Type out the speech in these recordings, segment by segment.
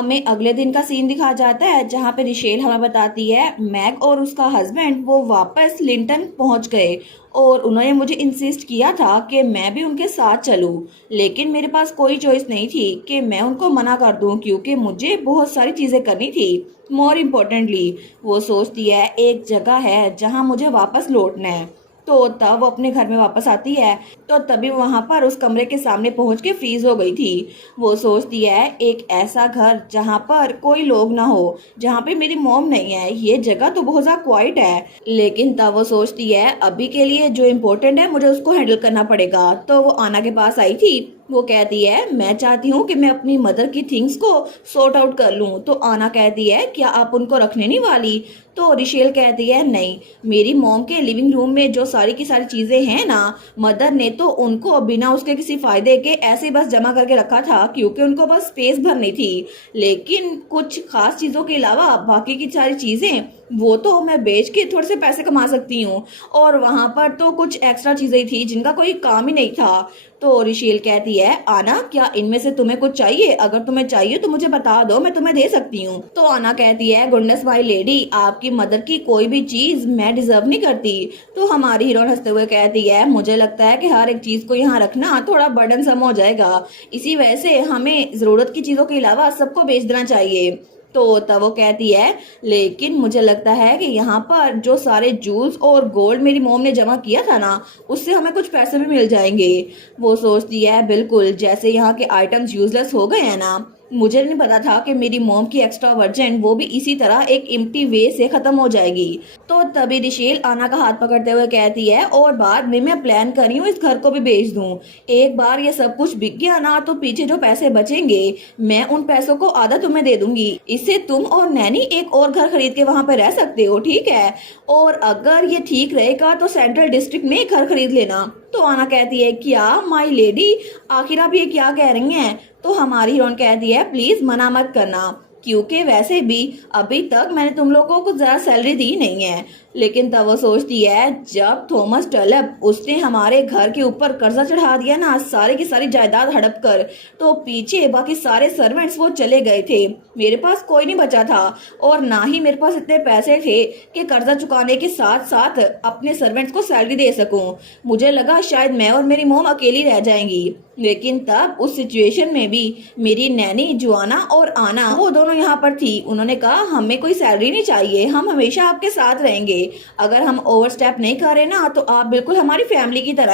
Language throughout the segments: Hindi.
हमें अगले दिन का सीन दिखाया जाता है जहाँ पे रिशेल हमें बताती है मैग और उसका हस्बैंड वो वापस लिंटन पहुँच गए और उन्होंने मुझे इंसिस्ट किया था कि मैं भी उनके साथ चलूं, लेकिन मेरे पास कोई चॉइस नहीं थी कि मैं उनको मना कर दूं क्योंकि मुझे बहुत सारी चीज़ें करनी थी। मोर इम्पोर्टेंटली वो सोचती है एक जगह है जहां मुझे वापस लौटना है। तो तब वो अपने घर में वापस आती है तो तभी वहां पर उस कमरे के सामने पहुंच के फ्रीज हो गई थी। वो सोचती है एक ऐसा घर जहां पर कोई लोग ना हो, जहां पे मेरी मॉम नहीं है, ये जगह तो बहुत ज्यादा क्वाइट है। लेकिन तब वो सोचती है अभी के लिए जो इम्पोर्टेंट है मुझे उसको हैंडल करना पड़ेगा। तो वो आना के पास आई थी। वो कहती है मैं चाहती हूँ कि मैं अपनी मदर की थिंग्स को सॉर्ट आउट कर लूँ। तो आना कहती है क्या आप उनको रखने नहीं वाली? तो रिशेल कहती है नहीं, मेरी मॉम के लिविंग रूम में जो सारी की सारी चीजें हैं ना, मदर ने तो उनको बिना उसके किसी फायदे के ऐसे ही बस जमा करके रखा था क्योंकि उनको बस स्पेस भरनी थी। लेकिन कुछ खास चीजों के अलावा बाकी की सारी चीजें वो तो मैं बेच के थोड़े से पैसे कमा सकती हूँ, और वहां पर तो कुछ एक्स्ट्रा चीजें थी जिनका कोई काम ही नहीं था। तो रिशेल कहती है आना क्या इनमें से तुम्हें कुछ चाहिए? अगर तुम्हें चाहिए तो मुझे बता दो, मैं तुम्हें दे सकती हूँ। तो आना कहती है गुडनेस माय लेडी, आपकी मदर की कोई भी चीज मैं डिजर्व नहीं करती। तो हमारी हीरोइन हंसते हुए कहती है मुझे लगता है कि हर एक चीज को यहाँ रखना थोड़ा बर्डन सम हो जाएगा, इसी वजह से हमें जरूरत की चीजों के अलावा सबको बेच देना चाहिए। तो तब वो कहती है लेकिन मुझे लगता है कि यहाँ पर जो सारे जूल्स और गोल्ड मेरी मोम ने जमा किया था ना, उससे हमें कुछ पैसे भी मिल जाएंगे। वो सोचती है बिल्कुल, जैसे यहाँ के आइटम्स यूजलेस हो गए हैं ना, मुझे नहीं पता था कि मेरी मोम की एक्स्ट्रा वर्जन वो भी इसी तरह एक एम्प्टी वे से खत्म हो जाएगी। तो तभी रिशेल आना का हाथ पकड़ते हुए कहती है और बाद में मैं प्लान कर रही हूँ इस घर को भी बेच दूं। एक बार ये सब कुछ बिक गया ना तो पीछे जो पैसे बचेंगे मैं उन पैसों को आधा तुम्हें दे दूंगी, इससे तुम और नैनी एक और घर खरीद के वहां पर रह सकते हो, ठीक है? और अगर ये ठीक रहेगा तो सेंट्रल डिस्ट्रिक्ट में एक घर खरीद लेना। तो आना कहती है क्या माय लेडी, आखिर आप ये क्या कह रही हैं? तो हमारी हीरोइन कहती है प्लीज मना मत करना, क्योंकि वैसे भी अभी तक मैंने तुम लोगों को ज्यादा सैलरी दी नहीं है। लेकिन तब वो सोचती है जब थॉमस टलप उसने हमारे घर के ऊपर कर्जा चढ़ा दिया ना सारी की सारी जायदाद हड़प कर, तो पीछे बाकी सारे सर्वेंट्स वो चले गए थे, मेरे पास कोई नहीं बचा था और ना ही मेरे पास इतने पैसे थे कि कर्जा चुकाने के साथ साथ अपने सर्वेंट्स को सैलरी दे सकूं। मुझे लगा शायद मैं और मेरी मोम अकेली रह जाएंगी, लेकिन तब उस सिचुएशन में भी मेरी नैनी जुआना और आना वो दोनों यहाँ पर थी। उन्होंने कहा हमें कोई सैलरी नहीं चाहिए, हम हमेशा आपके साथ रहेंगे, अगर हम ओवरस्टेप नहीं कर रहे ना तो आप बिल्कुल हमारी फैमिली की तरह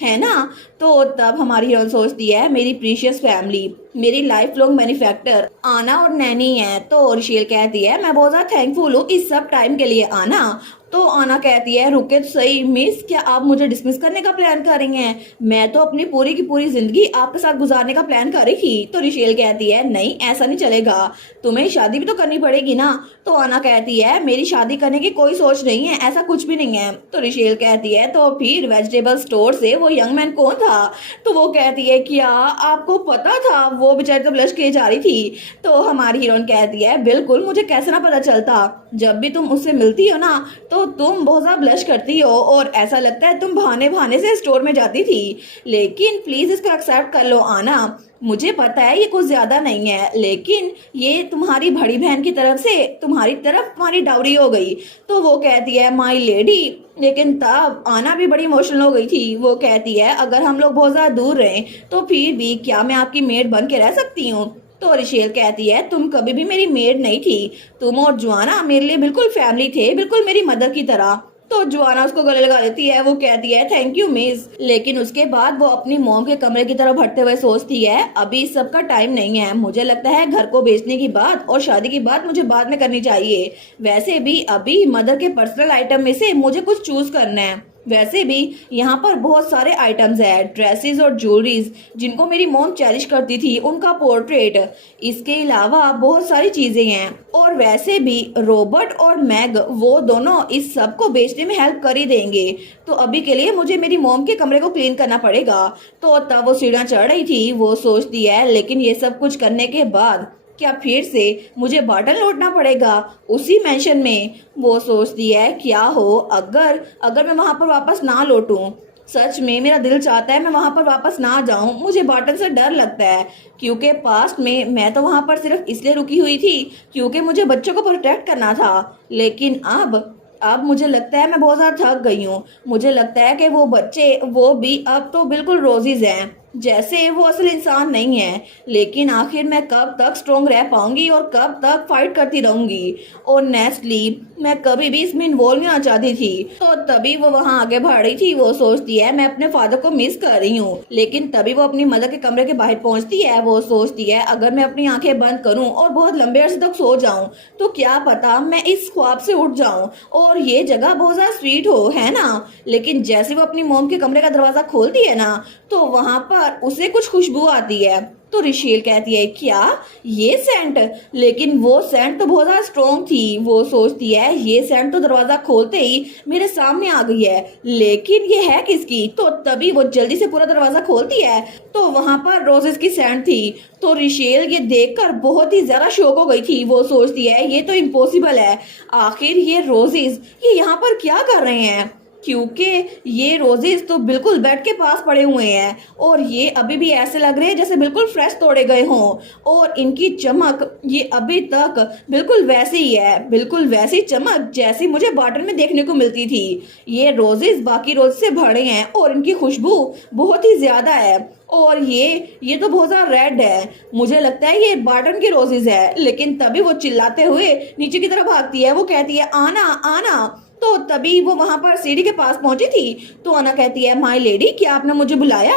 है ना? तो तब हमारी हीरोइन सोचती है मेरी प्रीशियस फैमिली, मेरी लाइफ लॉन्ग बेनिफैक्टर आना और नैनी है। तो रिशेल कहती है मैं बहुत ज्यादा थैंकफुल हूँ इस सब टाइम के लिए आना। तो आना कहती है रुके तो सही मिस, क्या आप मुझे डिसमिस करने का प्लान कर रही हैं? मैं तो अपनी पूरी की पूरी जिंदगी आपके साथ गुजारने का प्लान कर रही थी। तो रिशेल कहती है नहीं ऐसा नहीं चलेगा, तुम्हें शादी भी तो करनी पड़ेगी ना। तो आना कहती है मेरी शादी करने की कोई सोच नहीं है, ऐसा कुछ भी नहीं है। तो रिशेल कहती है तो फिर वेजिटेबल स्टोर से वो यंग मैन कौन था? तो वो कहती है क्या आपको पता था? वो बेचारी तो ब्लश किए जा रही थी। तो हमारी हीरोइन कहती है बिल्कुल, मुझे कैसे ना पता चलता, जब भी तुम उससे मिलती हो ना तो तुम बहुत ज्यादा ब्लश करती हो और ऐसा लगता है तुम बहाने बहाने से स्टोर में जाती थी। लेकिन प्लीज इसको एक्सेप्ट कर लो आना, मुझे पता है ये कुछ ज्यादा नहीं है, लेकिन ये तुम्हारी बड़ी बहन की तरफ से तुम्हारी तरफ तुम्हारी डाउरी हो गई। तो वो कहती है माय लेडी, लेकिन तब आना भी बड़ी इमोशनल हो गई थी। वो कहती है अगर हम लोग बहुत ज्यादा दूर रहे तो फिर भी क्या मैं आपकी मेड बन के रह सकती हूँ? तो रिशेल कहती है तुम कभी भी मेरी मेड नहीं थी, तुम और जुआना मेरे लिए बिल्कुल फैमिली थे, बिल्कुल मेरी मदर की तरह। तो जुआना उसको गले लगा लेती है, वो कहती है थैंक यू मिस। लेकिन उसके बाद वो अपनी मॉम के कमरे की तरफ हटते हुए सोचती है अभी इस सब का टाइम नहीं है, मुझे लगता है घर को बेचने की बात और शादी की बात मुझे बाद में करनी चाहिए। वैसे भी अभी मदर के पर्सनल आइटम में से मुझे कुछ चूज करना है। वैसे भी यहाँ पर बहुत सारे आइटम्स है, ड्रेसेस और ज्वेलरीज जिनको मेरी मॉम चेरिश करती थी, उनका पोर्ट्रेट, इसके अलावा बहुत सारी चीजें हैं। और वैसे भी रॉबर्ट और मैग वो दोनों इस सब को बेचने में हेल्प कर ही देंगे। तो अभी के लिए मुझे मेरी मॉम के कमरे को क्लीन करना पड़ेगा। तो तब वो सीढ़ियाँ चढ़ रही थी। वो सोचती है लेकिन ये सब कुछ करने के बाद क्या फिर से मुझे बॉटल लौटना पड़ेगा उसी मेंशन में? वो सोचती है क्या हो अगर अगर मैं वहां पर वापस ना लौटूं, सच में मेरा दिल चाहता है मैं वहां पर वापस ना जाऊं। मुझे बार्टन से डर लगता है क्योंकि पास्ट में मैं तो वहां पर सिर्फ इसलिए रुकी हुई थी क्योंकि मुझे बच्चों को प्रोटेक्ट करना था। लेकिन अब मुझे लगता है मैं बहुत ज़्यादा थक गई हूँ। मुझे लगता है कि वो बच्चे वो भी अब तो बिल्कुल रोजीज हैं, जैसे वो असल इंसान नहीं है। लेकिन आखिर मैं कब तक स्ट्रोंग रह पाऊंगी और कब तक फाइट करती रहूंगी। और नेस्टली मैं कभी भी इसमें इन्वॉल्व नहीं होना चाहती थी। तो तभी वो वहाँ आगे बढ़ रही थी। वो सोचती है मैं अपने फादर को मिस कर रही हूँ। लेकिन तभी वो अपनी मदर के कमरे के बाहर पहुंचती है। वो सोचती है अगर मैं अपनी आंखें बंद करूं और बहुत लंबे अरसे तक सो जाऊं तो क्या पता मैं इस ख्वाब से उठ जाऊं और ये जगह बहुत ज्यादा स्वीट हो, है ना। लेकिन जैसे वो अपनी मोम के कमरे का दरवाजा खोलती है ना तो वहां पर उसे कुछ खुशबू आती है। तो रिशेल कहती है क्या ये सेंट, लेकिन वो सेंट तो बहुत ज्यादा स्ट्रॉन्ग थी। वो सोचती है ये सेंट तो दरवाजा खोलते ही मेरे सामने आ गई है, लेकिन ये है किसकी। तो तभी वो जल्दी से पूरा दरवाजा खोलती है तो वहां पर रोजेस की सेंट थी। तो रिशेल ये देखकर बहुत ही ज्यादा शॉक हो गई थी। वो सोचती है ये तो इम्पॉसिबल है, आखिर ये रोजेस ये यहाँ पर क्या कर रहे हैं, क्योंकि ये रोजेस तो बिल्कुल बेड के पास पड़े हुए हैं और ये अभी भी ऐसे लग रहे हैं जैसे बिल्कुल फ्रेश तोड़े गए हों। और इनकी चमक ये अभी तक बिल्कुल वैसी ही है, बिल्कुल वैसी चमक जैसी मुझे बार्टन में देखने को मिलती थी। ये रोजेस बाकी रोज से भरे हैं और इनकी खुशबू बहुत ही ज्यादा है। और ये तो बहुत ज्यादा रेड है, मुझे लगता है ये बार्टन की रोजेस है। लेकिन तभी वो चिल्लाते हुए नीचे की तरफ भागती है। वो कहती है आना आना। तो तभी वो वहां पर सीढ़ी के पास पहुंची थी। तो अना कहती है माय लेडी क्या आपने मुझे बुलाया।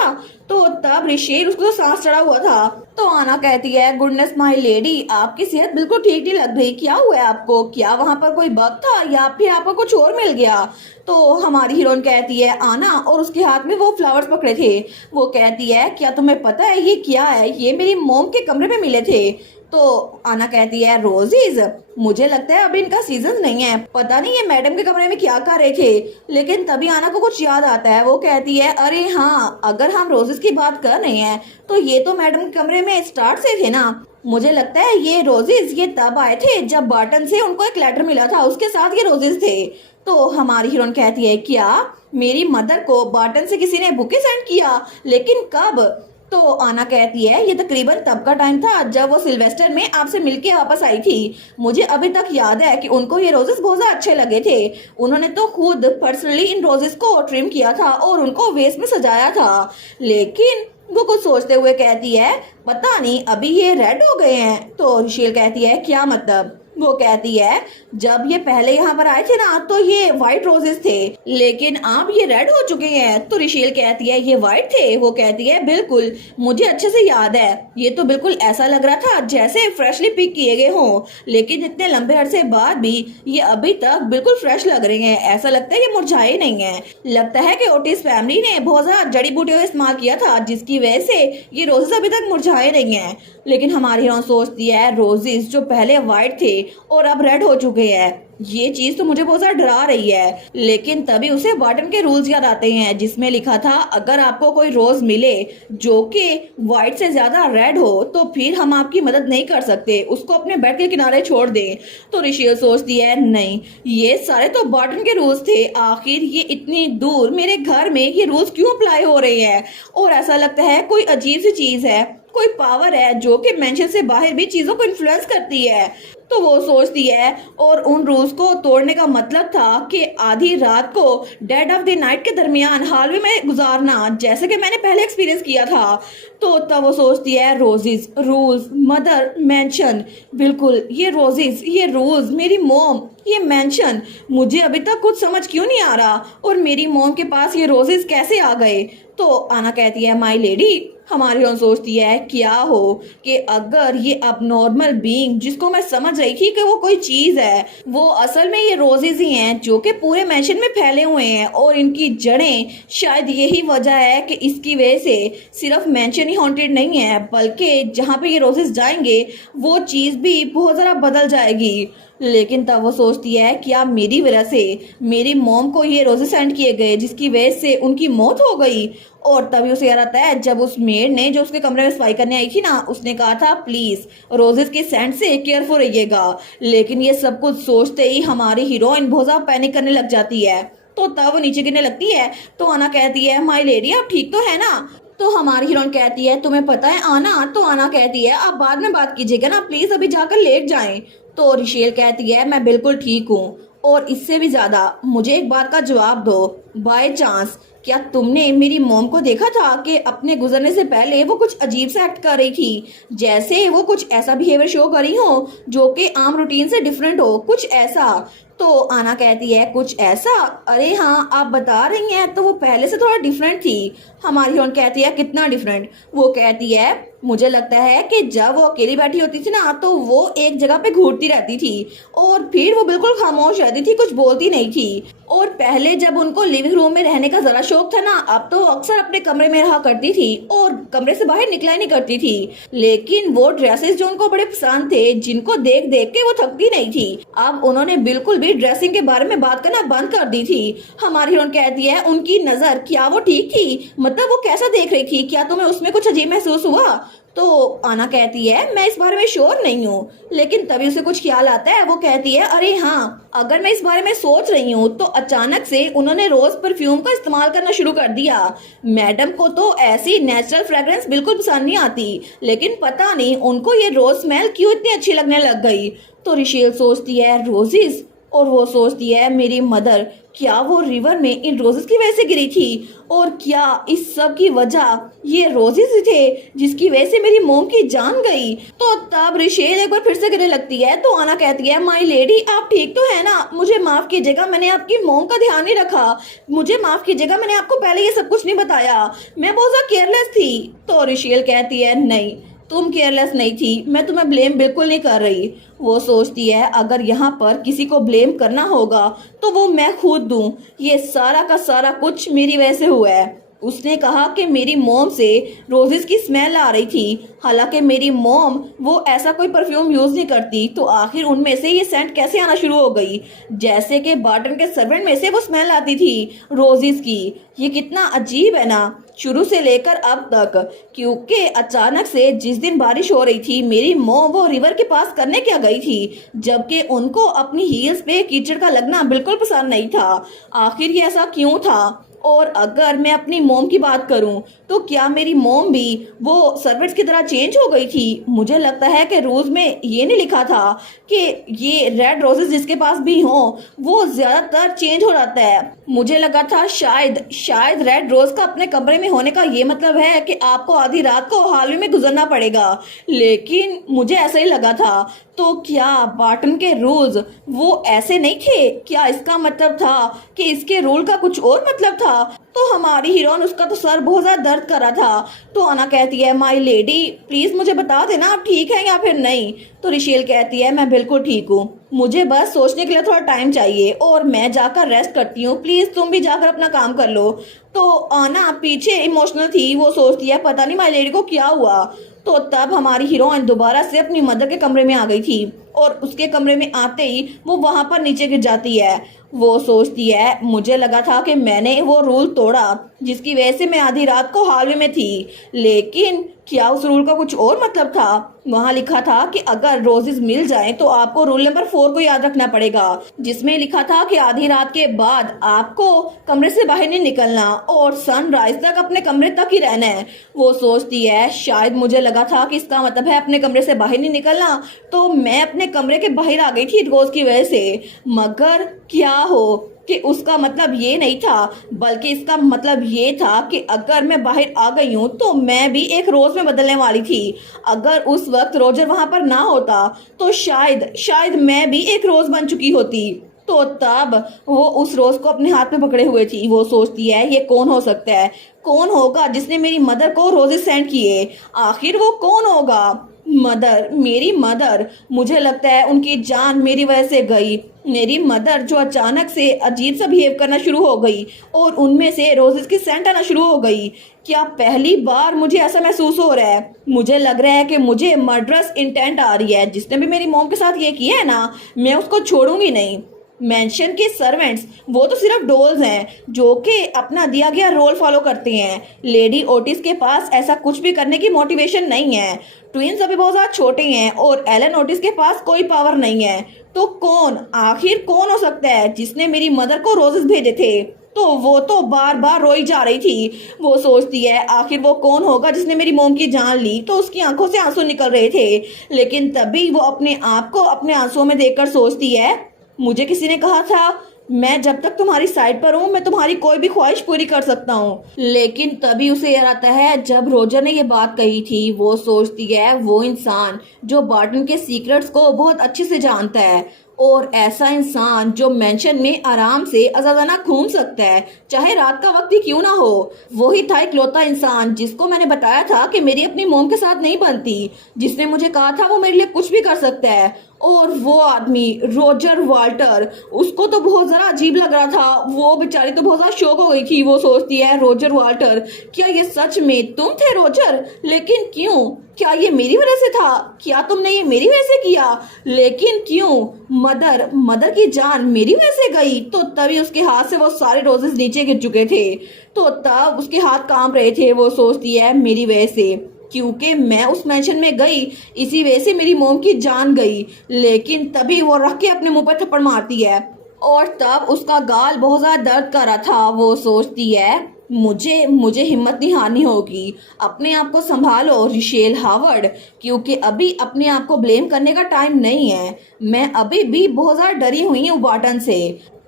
तो तब रिशेल उसको तो सांस चढ़ा हुआ था। तो आना कहती है गुडनेस माय लेडी आपकी सेहत बिल्कुल ठीक नहीं लग रही, क्या हुआ है आपको, क्या वहां पर कोई बग था या फिर आपको कुछ और मिल गया। तो हमारी हीरोइन कहती है आना, और उसके हाथ में वो फ्लावर्स पकड़े थे। वो कहती है क्या तुम्हें पता है ये क्या है, ये मेरी मोम के कमरे में मिले थे। तो आना कहती है रोजेज मुझे लगता है अभी इनका सीजन नहीं है, पता नहीं ये मैडम के कमरे में क्या कर रहे थे। लेकिन तभी आना को कुछ याद आता है। वो कहती है अरे हाँ अगर हम रोजेस की बात कर रहे हैं तो ये तो मैडम के कमरे में स्टार्ट से थे ना। मुझे लगता है ये रोजेस ये तब आए थे जब बार्टन से उनको एक लेटर मिला था, उसके साथ ये रोजेस थे। तो हमारी हीरोइन कहती है क्या मेरी मदर को बार्टन से किसी ने बुके सेंड किया, लेकिन कब। तो आना कहती है ये तकरीबन तब का टाइम था जब वो सिल्वेस्टर में आपसे मिलके वापस आई थी। मुझे अभी तक याद है कि उनको ये रोजेस बहुत ज्यादा अच्छे लगे थे। उन्होंने तो खुद पर्सनली इन रोजेस को ट्रिम किया था और उनको वेस्ट में सजाया था। लेकिन वो कुछ सोचते हुए कहती है पता नहीं अभी ये रेड हो गए हैं। तो रिशेल कहती है क्या मतलब। वो कहती है जब ये पहले यहाँ पर आए थे ना तो ये व्हाइट रोजेस थे, लेकिन अब ये रेड हो चुके हैं। तो रिशेल कहती है ये व्हाइट थे। वो कहती है बिल्कुल मुझे अच्छे से याद है, ये तो बिल्कुल ऐसा लग रहा था जैसे फ्रेशली पिक किए गए हों, लेकिन इतने लंबे अरसे बाद भी ये अभी तक बिल्कुल फ्रेश लग रहे हैं। ऐसा लगता है ये मुरझाए नहीं है। लगता है कि ओटिस फैमिली ने बहुत ज्यादा जड़ी बूटियों का इस्तेमाल किया था जिसकी वजह से ये रोजेस अभी तक मुरझाए नहीं है। लेकिन हमारी हीरोइन सोचती है रोजेस जो पहले व्हाइट थे और अब रेड हो चुके हैं, ये चीज तो मुझे बहुत ज्यादा डरा रही है। लेकिन तभी उसे बार्टन के रूल्स याद आते हैं जिसमें लिखा था अगर आपको कोई रोज मिले जो कि व्हाइट से ज्यादा रेड हो तो फिर हम आपकी मदद नहीं कर सकते, उसको अपने बेड के किनारे छोड़ दें। तो रिशेल सोचती है नहीं ये सारे तो बार्टन के रूल्स थे, आखिर ये इतनी दूर मेरे घर में ये रूल्स क्यों अप्लाई हो रहे हैं। और ऐसा लगता है कोई अजीब सी चीज है, कोई पावर है जो कि मेंशन से बाहर भी चीजों को इन्फ्लुएंस करती है। तो वो सोचती है और उन रूल्स को तोड़ने का मतलब था कि आधी रात को डेड ऑफ द नाइट के दरमियान हालवे में गुजारना, जैसे कि मैंने पहले एक्सपीरियंस किया था। तो तब वो सोचती है रोजेस रूल्स मदर मेंशन, बिल्कुल ये रोजेस ये रूल्स मेरी मोम ये मेंशन, मुझे अभी तक कुछ समझ क्यों नहीं आ रहा और मेरी मोम के पास ये रोजेस कैसे आ गए। तो आना कहती है माय लेडी। हमारी हीरोइन सोचती है क्या हो कि अगर ये अब नॉर्मल बीइंग जिसको मैं समझ रही थी कि वो कोई चीज है, वो असल में ये रोजेस ही हैं जो कि पूरे मेंशन में फैले हुए हैं और इनकी जड़ें शायद यही वजह है कि इसकी वजह से सिर्फ मेंशन ही हॉन्टेड नहीं है बल्कि जहाँ पे ये रोजेस जाएंगे वो चीज भी बहुत जरा बदल जाएगी। लेकिन तब वो सोचती है क्या मेरी वजह से मेरी मॉम को ये रोजेस सेंड किए गए जिसकी वजह से उनकी मौत हो गई। और तभी उसे याद आता है जब उस मेड ने जो उसके कमरे में सफाई करने आई थी ना उसने कहा था प्लीज रोजेस के सेंट से केयरफुल रहिएगा। लेकिन ये सब कुछ सोचते ही हमारी हीरोइन बहुत ज्यादा पैनिक करने लग जाती है। तो तब वो नीचे गिरने लगती है। तो आना कहती है माय लेडी आप ठीक तो है ना। तो हमारी हीरोइन कहती है तुम्हें पता है आना। तो आना कहती है आप बाद में बात कीजिएगा ना प्लीज, अभी जाकर लेट जाएं। तो रिशेल कहती है मैं बिल्कुल ठीक हूँ, और इससे भी ज्यादा मुझे एक बात का जवाब दो, बाय चांस क्या तुमने मेरी मॉम को देखा था कि अपने गुजरने से पहले वो कुछ अजीब सा एक्ट कर रही थी, जैसे वो कुछ ऐसा बिहेवियर शो कर रही हो जो कि आम रूटीन से डिफरेंट हो, कुछ ऐसा। तो आना कहती है कुछ ऐसा, अरे हाँ आप बता रही हैं तो वो पहले से थोड़ा डिफरेंट थी। हमारी हीरोइन कहती है कितना डिफरेंट। वो कहती है मुझे लगता है कि जब वो अकेली बैठी होती थी ना तो वो एक जगह पे घूरती रहती थी और फिर वो बिल्कुल खामोश रहती थी, कुछ बोलती नहीं थी। और पहले जब उनको लिविंग रूम में रहने का जरा शौक था ना, अब तो अक्सर अपने कमरे में रहा करती थी और कमरे से बाहर निकला नहीं करती थी। लेकिन वो ड्रेसेस जो उनको बड़े पसंद थे, जिनको देख देख के वो थकती नहीं थी, अब उन्होंने बिल्कुल भी ड्रेसिंग के बारे में बात करना बंद कर दी थी। हमारी हीरोइन कहती है उनकी नजर क्या वो ठीक थी, मतलब वो कैसा देख रही थी, क्या तुम्हें उसमें कुछ अजीब महसूस हुआ। तो आना कहती है मैं इस बारे में श्योर नहीं हूँ, लेकिन तभी उसे कुछ ख्याल आता है। वो कहती है अरे हाँ अगर मैं इस बारे में सोच रही हूँ तो अचानक से उन्होंने रोज परफ्यूम का इस्तेमाल करना शुरू कर दिया। मैडम को तो ऐसी नेचुरल फ्रेग्रेंस बिल्कुल पसंद नहीं आती, लेकिन पता नहीं उनको ये रोज स्मेल क्यों इतनी अच्छी लगने लग गई। तो रिशेल सोचती है रोजेस, और वो सोचती है मेरी मदर, क्या वो रिवर में इन रोजेस की वजह से गिरी थी, और क्या इस सब की वजह ये रोजेस थे जिसकी वजह से मेरी मोम की जान गई। तो तब रिशेल एक बार फिर से गिरने लगती है। तो आना कहती है माय लेडी आप ठीक तो है ना, मुझे माफ कीजिएगा मैंने आपकी मोम का ध्यान नहीं रखा, मुझे माफ कीजिएगा मैंने आपको पहले ये सब कुछ नहीं बताया, मैं बहुत ज्यादा केयरलेस थी। तो रिशेल कहती है नहीं तुम केयरलेस नहीं थी, मैं तुम्हें ब्लेम बिल्कुल नहीं कर रही। वो सोचती है अगर यहाँ पर किसी को ब्लेम करना होगा तो वो मैं खुद दूं, ये सारा का सारा कुछ मेरी वजह से हुआ है। उसने कहा कि मेरी मोम से रोजेस की स्मेल आ रही थी, हालांकि मेरी मोम वो ऐसा कोई परफ्यूम यूज नहीं करती, तो आखिर उनमें से ये सेंट कैसे आना शुरू हो गई, जैसे कि बार्टन के सर्वेंट में से वो स्मेल आती थी रोजेस की। ये कितना अजीब है ना, शुरू से लेकर अब तक, क्योंकि अचानक से जिस दिन बारिश हो रही थी मेरी मोम वो रिवर के पास करने क्या गई थी, जबकि उनको अपनी हील्स पे कीचड़ का लगना बिल्कुल पसंद नहीं था। आखिर ये ऐसा क्यों था। और अगर मैं अपनी मोम की बात करूं तो क्या मेरी मोम भी वो सर्वेंट्स की तरह चेंज हो गई थी। मुझे लगता है कि रूल्स में ये नहीं लिखा था कि ये रेड रोजेस जिसके पास भी हो वो ज्यादातर चेंज हो जाता है। मुझे लगा था शायद रेड रोज का अपने कमरे में होने का ये मतलब है कि आपको आधी रात को हॉल में गुजरना पड़ेगा, लेकिन मुझे ऐसा ही लगा था। तो क्या बार्टन के रूल्स वो ऐसे नहीं थे, क्या इसका मतलब था कि इसके रूल का कुछ और मतलब था। तो हमारी हीरोइन उसका तो सर बहुत ज्यादा दर्द कर रहा था। तो आना कहती है माय लेडी प्लीज मुझे बता देना आप ठीक है या फिर नहीं। तो रिशेल कहती है मैं बिल्कुल ठीक हूँ, मुझे बस सोचने के लिए थोड़ा टाइम चाहिए और मैं जाकर रेस्ट करती हूँ, प्लीज तुम भी जाकर अपना काम कर लो। तो आना पीछे इमोशनल थी, वो सोचती है पता नहीं माय लेडी को क्या हुआ। तो तब हमारी हीरोइन दोबारा से अपनी मदर के कमरे में आ गई थी और उसके कमरे में आते ही वो वहां पर नीचे गिर जाती है। वो सोचती है मुझे लगा था कि मैंने वो रूल तोड़ा जिसकी वजह से मैं आधी रात को हाईवे में थी, लेकिन क्या उस रूल का कुछ और मतलब था। वहां लिखा था कि अगर रोजेस मिल जाएं तो आपको रूल नंबर 4 को याद रखना पड़ेगा, जिसमें लिखा था कि आधी रात के बाद आपको कमरे से बाहर नहीं निकलना और सनराइज तक अपने कमरे तक ही रहना है। वो सोचती है शायद मुझे लगा था कि इसका मतलब है अपने कमरे से बाहर नहीं निकलना, तो मैं अपने कमरे के बाहर आ गई थी रोज की वजह से। मगर क्या हो कि उसका मतलब ये नहीं था, बल्कि इसका मतलब ये था कि अगर मैं बाहर आ गई हूँ तो मैं भी एक रोज में बदलने वाली थी। अगर उस वक्त रोजर वहां पर ना होता तो शायद मैं भी एक रोज बन चुकी होती। तो तब वो उस रोज को अपने हाथ में पकड़े हुए थी। वो सोचती है ये कौन हो सकता है, कौन होगा जिसने मेरी मदर को रोजेस सेंड किए, आखिर वो कौन होगा। मदर, मेरी मदर, मुझे लगता है उनकी जान मेरी वजह से गई। मेरी मदर जो अचानक से अजीब सा बिहेव करना शुरू हो गई और उनमें से रोजेस की सेंट आना शुरू हो गई। क्या पहली बार मुझे ऐसा महसूस हो रहा है, मुझे लग रहा है कि मुझे मर्डरस इंटेंट आ रही है। जिसने भी मेरी मॉम के साथ ये किया है ना, मैं उसको छोड़ूंगी नहीं। मेंशन के सर्वेंट्स वो तो सिर्फ डोल्स हैं जो कि अपना दिया गया रोल फॉलो करते हैं। लेडी ओटिस के पास ऐसा कुछ भी करने की मोटिवेशन नहीं है। ट्विंस अभी बहुत ज़्यादा छोटे हैं और एलन ओटिस के पास कोई पावर नहीं है। तो कौन, आखिर कौन हो सकता है जिसने मेरी मदर को रोजेस भेजे थे? तो वो तो बार बार रोई जा रही थी। वो सोचती है आखिर वो कौन होगा जिसने मेरी मोम की जान ली। तो उसकी आंखों से आंसू निकल रहे थे, लेकिन तभी वो अपने आप को अपने आंसुओं में देखकर सोचती है, मुझे किसी ने कहा था मैं जब तक तुम्हारी साइड पर हूँ मैं तुम्हारी कोई भी ख्वाहिश पूरी कर सकता हूँ। लेकिन तभी उसे याद आता है जब रोजर ने ये बात कही थी। वो सोचती है वो इंसान जो बार्टन के सीक्रेट्स को बहुत अच्छे से जानता है, और ऐसा इंसान जो मेंशन में आराम से आजादाना घूम सकता है, चाहे रात का वक्त ही क्यों ना हो। वही था इकलौता इंसान जिसको मैंने बताया था कि मेरी अपनी मोम के साथ नहीं बनती, जिसने मुझे कहा था वो मेरे लिए कुछ भी कर सकता है। और वो आदमी रोजर वाल्टर, उसको तो बहुत जरा अजीब लग रहा था। वो बेचारी तो बहुत ज्यादा शॉक हो गई थी। वो सोचती है रोजर वाल्टर, क्या ये सच में तुम थे रोजर? लेकिन क्यों? क्या ये मेरी वजह से था? क्या तुमने ये मेरी वजह से किया? लेकिन क्यों? मदर की जान मेरी वजह से गई। तो तभी उसके हाथ से वो सारे रोजेस नीचे गिर चुके थे। तो तब उसके हाथ कांप रहे थे। वो सोचती है मेरी वजह से, क्योंकि मैं उस मेंशन में गई, इसी वजह से मेरी मोम की जान गई। लेकिन तभी वो रख के अपने मुंह पर थप्पड़ मारती है, और तब उसका गाल बहुत ज्यादा दर्द कर रहा था। वो सोचती है मुझे मुझे हिम्मत नहीं हारनी होगी। अपने आप को संभालो रिशेल हावर्ड, क्योंकि अभी अपने आप को ब्लेम करने का टाइम नहीं है। मैं अभी भी बहुत ज्यादा डरी हुई हूँ बार्टन से।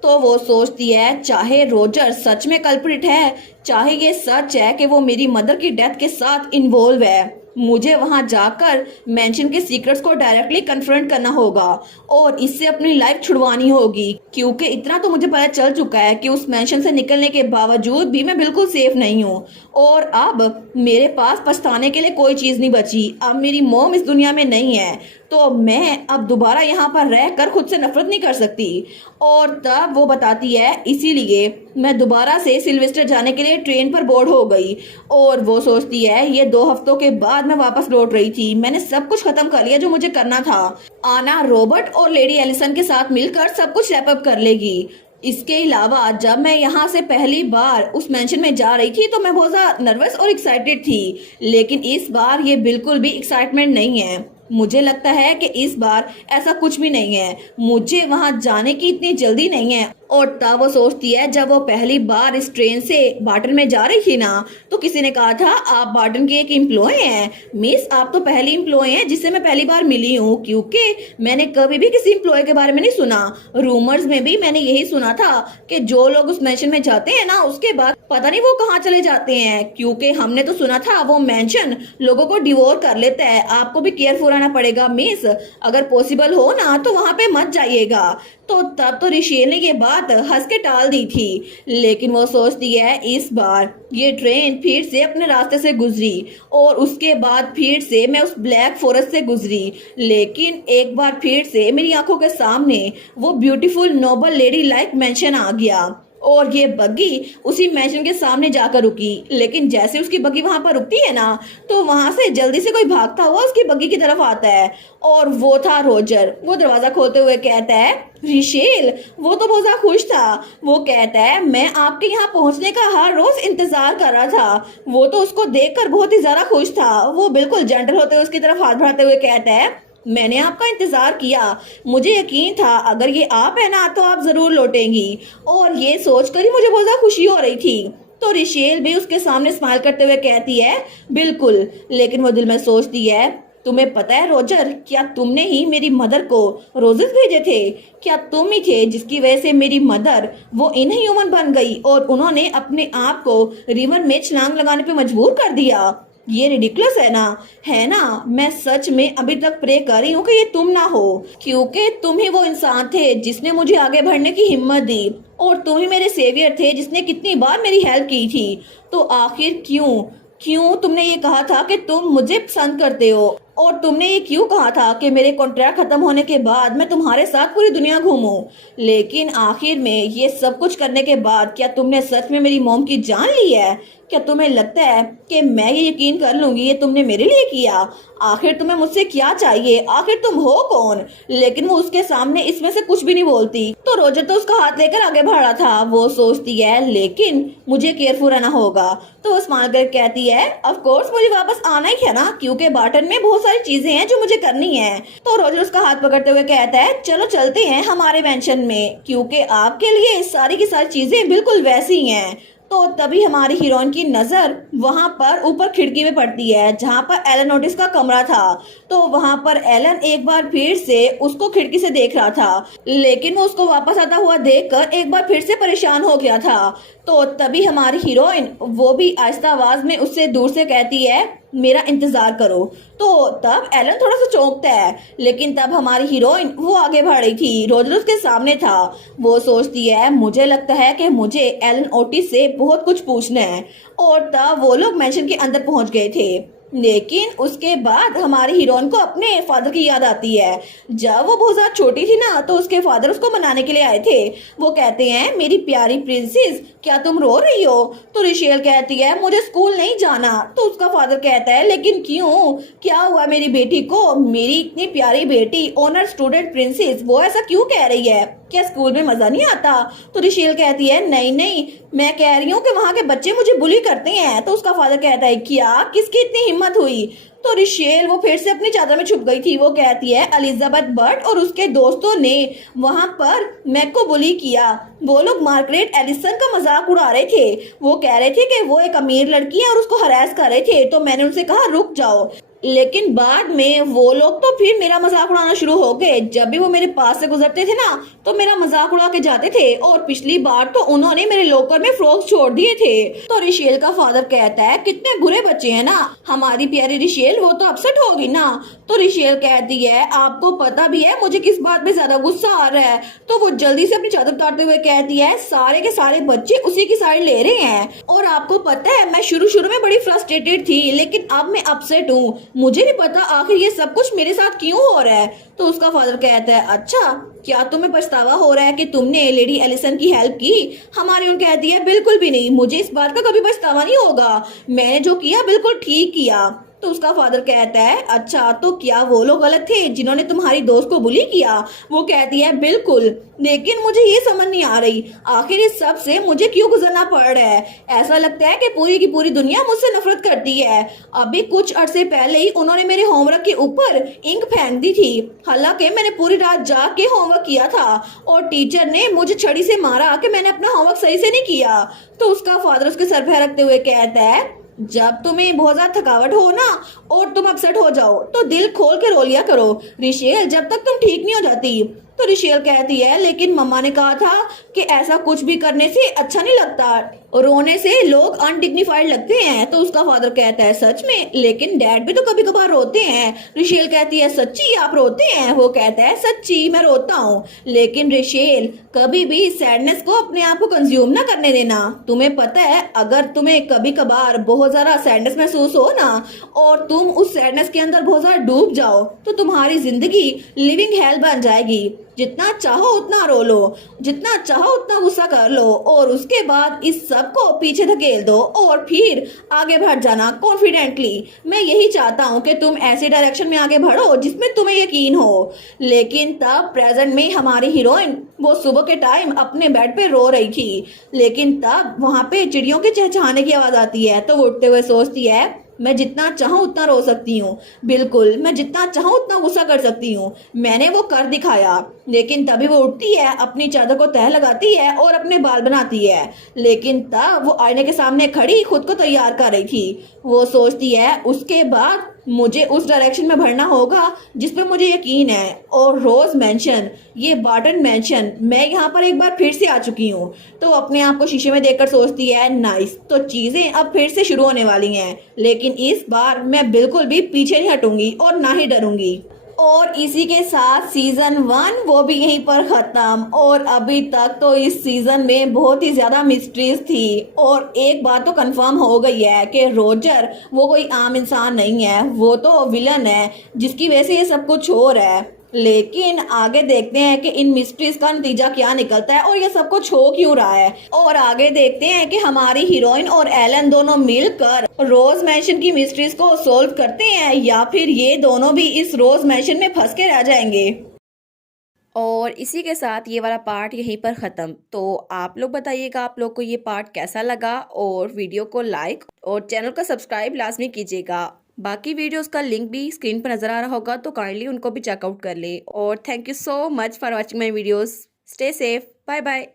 तो वो सोचती है चाहे रोजर सच में कल्प्रिट है, चाहे ये सच है कि वो मेरी मदर की डेथ के साथ इन्वॉल्व है, मुझे वहां जाकर मेंशन के सीक्रेट्स को डायरेक्टली कन्फ्रंट करना होगा और इससे अपनी लाइफ छुड़वानी होगी। क्योंकि इतना तो मुझे पता चल चुका है कि उस मेंशन से निकलने के बावजूद भी मैं बिल्कुल सेफ नहीं हूँ, और अब मेरे पास पछताने के लिए कोई चीज़ नहीं बची। अब मेरी मोम इस दुनिया में नहीं है, तो मैं अब दोबारा यहाँ पर रहकर खुद से नफरत नहीं कर सकती। और तब वो बताती है इसीलिए मैं दोबारा से सिल्वेस्टर जाने के लिए ट्रेन पर बोर्ड हो गई। और वो सोचती है ये 2 हफ्तों के बाद मैं वापस लौट रही थी, मैंने सब कुछ खत्म कर लिया जो मुझे करना था। आना रॉबर्ट और लेडी एलिसन के साथ मिलकर सब कुछ रैप अप कर लेगी। इसके अलावा जब मैं यहाँ से पहली बार उस मेंशन में जा रही थी तो मैं बहुत ज़्यादा नर्वस और एक्साइटेड थी, लेकिन इस बार ये बिल्कुल भी एक्साइटमेंट नहीं है। मुझे लगता है कि इस बार ऐसा कुछ भी नहीं है, मुझे वहां जाने की इतनी जल्दी नहीं है। और तब वो सोचती है जब वो पहली बार इस ट्रेन से बार्टन में जा रही थी ना, तो किसी ने कहा था आप बार्टन के एक एम्प्लॉय हैं। मिस आप तो पहली एम्प्लॉय हैं जिससे मैं पहली बार मिली हूँ, क्योंकि मैंने कभी भी किसी एम्प्लॉय के बारे में नहीं सुना। रूमर्स में भी मैंने यही सुना था कि जो लोग उस मेंशन में जाते हैं ना उसके बाद पता नहीं वो कहाँ चले जाते हैं, क्योंकि हमने तो सुना था वो मेंशन लोगों को डिवोर कर लेता है। आपको भी केयरफुल रहना पड़ेगा मिस, अगर पॉसिबल हो ना तो वहां पे मत जाइएगा। तो तब तो रिशेल ने ये बात हंस के टाल दी थी, लेकिन वो सोचती है इस बार ये ट्रेन फिर से अपने रास्ते से गुजरी और उसके बाद फिर से मैं उस ब्लैक फॉरेस्ट से गुजरी, लेकिन एक बार फिर से मेरी आंखों के सामने वो beautiful noble lady like mansion आ गया और ये बग्गी उसी मेंशन के सामने जाकर रुकी। लेकिन जैसे उसकी बग्गी वहां पर रुकती है ना, तो वहां से जल्दी से कोई भागता हुआ उसकी बग्गी की तरफ आता है, और वो था रोजर। वो दरवाजा खोलते हुए कहता है रिशेल। वो तो बहुत खुश था। वो कहता है मैं आपके यहाँ पहुंचने का हर रोज इंतजार कर रहा था। वो तो उसको देखकर बहुत ही ज्यादा खुश था। वो बिल्कुल जेंटल होते हुए उसकी तरफ हाथ बढ़ाते हुए कहता है मैंने आपका इंतजार किया, मुझे यकीन था अगर ये आप है ना तो आप जरूर लौटेंगी। और ये सोचकर ही मुझे बहुत ज्यादा खुशी हो रही थी। तो रिशेल भी उसके सामने स्माइल करते हुए कहती है बिल्कुल, लेकिन वो दिल में सोचती है तुम्हें पता है रोजर, क्या तुमने ही मेरी मदर को रोजेस भेजे थे? क्या तुम ही थे जिसकी वजह से मेरी मदर वो इनह्यूमन बन गई और उन्होंने अपने आप को रिवर में छलांग लगाने पे मजबूर कर दिया? ये रिडिकुलस है ना। मैं सच में अभी तक प्रे कर रही हूँ कि ये तुम ना हो, क्योंकि तुम ही वो इंसान थे जिसने मुझे आगे बढ़ने की हिम्मत दी, और तुम ही मेरे सेवियर थे जिसने कितनी बार मेरी हेल्प की थी। तो आखिर क्यों तुमने ये कहा था कि तुम मुझे पसंद करते हो, और तुमने ये क्यों कहा था कि मेरे कॉन्ट्रैक्ट खत्म होने के बाद मैं तुम्हारे साथ पूरी दुनिया घूमूं? लेकिन आखिर में ये सब कुछ करने के बाद क्या तुमने सच में मेरी मॉम की जान ली है? क्या तुम्हें लगता है कि मैं ये यकीन कर लूंगी ये तुमने मेरे लिए किया? आखिर तुम्हें मुझसे क्या चाहिए? आखिर तुम हो कौन? लेकिन वो उसके सामने इसमें से कुछ भी नहीं बोलती। तो रोजर तो उसका हाथ लेकर आगे बढ़ रहा था। वो सोचती है लेकिन मुझे केयरफुल रहना होगा। तो वो स्माइल कर कहती है ऑफ कोर्स मुझे वापस आना ही है ना, क्योंकि बार्टन में बहुत बहुत सारी चीजें हैं जो मुझे करनी है। तो रोजर उसका हाथ पकड़ते हुए कहता है चलो चलते हैं हमारे मेंशन में, क्योंकि आपके लिए सारी की सारी चीजें बिल्कुल वैसी ही हैं। तो तभी हमारी हीरोइन की नजर वहां पर ऊपर खिड़की में पड़ती है जहां पर एलन ओटिस का कमरा था। तो वहां पर एलन एक बार फिर से उसको खिड़की से देख रहा था, लेकिन वो उसको वापस आता हुआ देखकर एक बार फिर से परेशान हो गया था। तो तभी हमारी हीरोइन वो भी आहिस्ता आवाज में उससे दूर से कहती है मेरा इंतजार करो। तो तब एलन थोड़ा सा चौंकता है, लेकिन तब हमारी हीरोइन वो आगे बढ़ रही थी, रोजर उसके सामने था। वो सोचती है मुझे लगता है कि मुझे एलन ओटिस से बहुत कुछ पूछना है। और तब वो लोग मेंशन के अंदर पहुंच गए थे। लेकिन उसके बाद हमारी हीरोइन को अपने फादर की याद आती है। जब वो बहुत ज्यादा छोटी थी ना, तो उसके फादर उसको मनाने के लिए आए थे। वो कहते हैं मेरी प्यारी प्रिंसेस क्या तुम रो रही हो? तो रिशेल कहती है मुझे स्कूल नहीं जाना। तो उसका फादर कहता है लेकिन क्यों, क्या हुआ मेरी बेटी को? मेरी इतनी प्यारी बेटी ऑनर स्टूडेंट प्रिंसेस वो ऐसा क्यों कह रही है? क्या स्कूल में मजा नहीं आता? तो रिशेल कहती है नहीं नहीं, मैं कह रही हूँ कि वहाँ के बच्चे मुझे बुली करते हैं। तो उसका फादर कहता है क्या, किसकी इतनी हिम्मत हुई? तो रिशेल वो फिर से अपनी चादर में छुप गई थी। वो कहती है एलिजाबेथ बर्ट और उसके दोस्तों ने वहां पर मैक को बुली किया। वो लोग मार्गरेट एलिसन का मजाक उड़ा रहे थे। वो कह रहे थे कि वो एक अमीर लड़की है और उसको हरास कर रहे थे। तो मैंने उनसे कहा रुक जाओ, लेकिन बाद में वो लोग तो फिर मेरा मजाक उड़ाना शुरू हो गए। जब भी वो मेरे पास से गुजरते थे ना, तो मेरा मजाक उड़ा के जाते थे। और पिछली बार तो उन्होंने मेरे लॉकर में फ्रॉक्स छोड़ दिए थे। तो रिशेल का फादर कहता है कितने बुरे बच्चे हैं ना हमारी प्यारी रिशेल, वो तो अपसेट होगी ना। तो रिशेल कहती है आपको पता भी है मुझे किस बात पे ज्यादा गुस्सा आ रहा है? तो वो जल्दी से अपनी चादर उतारते हुए कहती है सारे के सारे बच्चे उसी की साइड ले रहे हैं। और आपको पता है मैं शुरू शुरू में बड़ी फ्रस्ट्रेटेड थी, लेकिन अब मैं अपसेट हूँ। मुझे नहीं पता आखिर ये सब कुछ मेरे साथ क्यों हो रहा है। तो उसका फादर कहता है अच्छा, क्या तुम्हें पछतावा हो रहा है कि तुमने लेडी एलिसन की हेल्प की? हमारी उन कहती है बिल्कुल भी नहीं, मुझे इस बात का कभी पछतावा नहीं होगा। मैंने जो किया बिल्कुल ठीक किया। तो उसका फादर कहता है अच्छा, तो क्या वो लोग गलत थे जिन्होंने तुम्हारी दोस्त को बुली किया? वो कहती है बिल्कुल, लेकिन मुझे ये समझ नहीं आ रही आखिर इस सब से मुझे क्यों गुजरना पड़ रहा है। ऐसा लगता है कि पूरी की पूरी दुनिया मुझसे नफरत करती है। अभी कुछ अरसे पहले ही उन्होंने मेरे होमवर्क के ऊपर इंक फेंक दी थी, हालांकि मैंने पूरी रात जाग के होमवर्क किया था और टीचर ने मुझे छड़ी से मारा कि मैंने अपना होमवर्क सही से नहीं किया। तो उसका फादर उसके सर पे रखते हुए कहता है जब तुम्हें बहुत ज्यादा थकावट हो ना और तुम अपसेट हो जाओ तो दिल खोल के रो लिया करो रिशेल, जब तक तुम ठीक नहीं हो जाती। तो रिशेल कहती है लेकिन मम्मा ने कहा था कि ऐसा कुछ भी करने से अच्छा नहीं लगता, रोने से लोग अनडिग्निफाइड लगते हैं। तो उसका फादर कहता है सच में, लेकिन डैड भी तो कभी कभार रोते हैं। रिशेल कहती है सच्ची आप रोते हैं? वो कहता है सच्ची मैं रोता हूँ, लेकिन रिशेल कभी भी सैडनेस को अपने आप को कंज्यूम ना करने देना। तुम्हें पता है अगर तुम्हें कभी कभार बहुत ज्यादा सैडनेस महसूस हो ना और तुम उस सैडनेस के अंदर बहुत ज्यादा डूब जाओ तो तुम्हारी जिंदगी लिविंग हेल बन जाएगी। जितना चाहो उतना रो लो, जितना चाहो उतना गुस्सा कर लो और उसके बाद इस सब को पीछे धकेल दो और फिर आगे बढ़ जाना कॉन्फिडेंटली। मैं यही चाहता हूँ कि तुम ऐसे डायरेक्शन में आगे बढ़ो जिसमें तुम्हें यकीन हो। लेकिन तब प्रेजेंट में हमारी हीरोइन वो सुबह के टाइम अपने बेड पे रो रही थी, लेकिन तब वहां पे चिड़ियों के चहचहाने की आवाज आती है। तो वो उठते हुए सोचती है मैं जितना चाहूँ उतना रो सकती हूँ, बिल्कुल मैं जितना चाहूँ उतना गुस्सा कर सकती हूँ, मैंने वो कर दिखाया। लेकिन तभी वो उठती है, अपनी चादर को तह लगाती है और अपने बाल बनाती है। लेकिन तब वो आईने के सामने खड़ी खुद को तैयार कर रही थी। वो सोचती है उसके बाद मुझे उस डायरेक्शन में बढ़ना होगा जिस पे मुझे यकीन है। और रोज मेंशन, ये बार्टन मेंशन, मैं यहाँ पर एक बार फिर से आ चुकी हूँ। तो अपने आप को शीशे में देखकर सोचती है नाइस, तो चीजें अब फिर से शुरू होने वाली हैं, लेकिन इस बार मैं बिल्कुल भी पीछे नहीं हटूंगी और ना ही डरूंगी। और इसी के साथ सीजन 1 वो भी यहीं पर खत्म। और अभी तक तो इस सीजन में बहुत ही ज्यादा मिस्ट्रीज थी और एक बात तो कंफर्म हो गई है कि रोजर वो कोई आम इंसान नहीं है, वो तो विलन है जिसकी वजह से ये सब कुछ हो रहा है। लेकिन आगे देखते हैं कि इन मिस्ट्रीज का नतीजा क्या निकलता है और ये सब कुछ हो क्यों रहा है। और आगे देखते हैं कि हमारी हीरोइन और एलन दोनों मिलकर रोज मैंशन की मिस्ट्रीज को सॉल्व करते हैं या फिर ये दोनों भी इस रोज मैंशन में फंस के रह जाएंगे। और इसी के साथ ये वाला पार्ट यहीं पर ख़त्म। तो आप लोग बताइएगा आप लोग को ये पार्ट कैसा लगा और वीडियो को लाइक और चैनल को सब्सक्राइब लाजमी कीजिएगा। बाकी वीडियोस का लिंक भी स्क्रीन पर नज़र आ रहा होगा, तो काइंडली उनको भी चेकआउट कर ले। और thank you so much for watching my videos. Stay safe, bye bye.